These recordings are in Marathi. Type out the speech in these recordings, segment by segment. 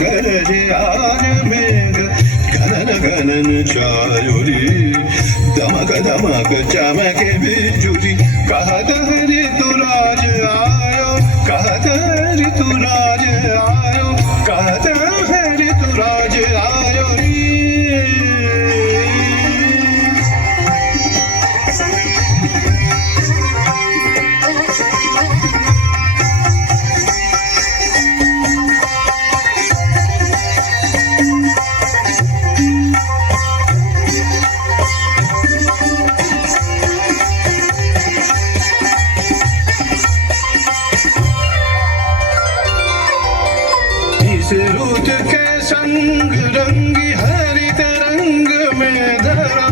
गरजे आज मेघ गणन गणन चारुरी दमक दमक चमके बिजुरी कहत हरि तू राज आयो कहत हरि तू राज आयो कहत हरि तू राज आयो रे रुत के संग रंगी हरित रंग में धरा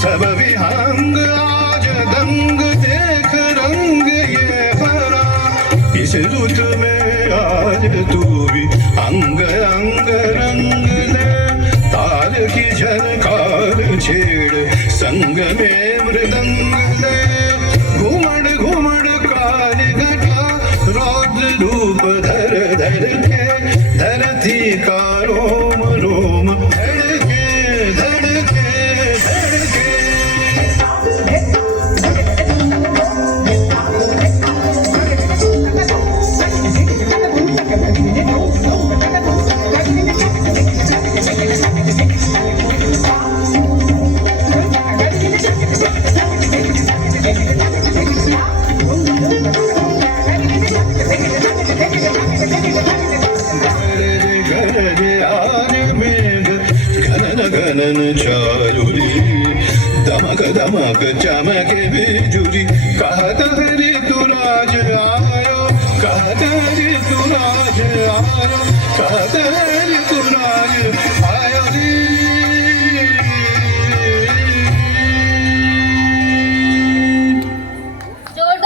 सब विहंग आज दंग देख रंग ये भरा इस रुत में आज तू भी अंग अंग रंग ले तार की झनकार छेड़ संग में मृदंग ले घुमड़ घुमड़ काल घटा रौद्र रूप धर धर के धरती का रोम रोम धड़के धड़के धड़के गणन चारुरी दमक दमक चमके बिजुरी कहत हरि तू राज आयो कहत हरि तू राज आयो कहत हरि तू राज आयो रे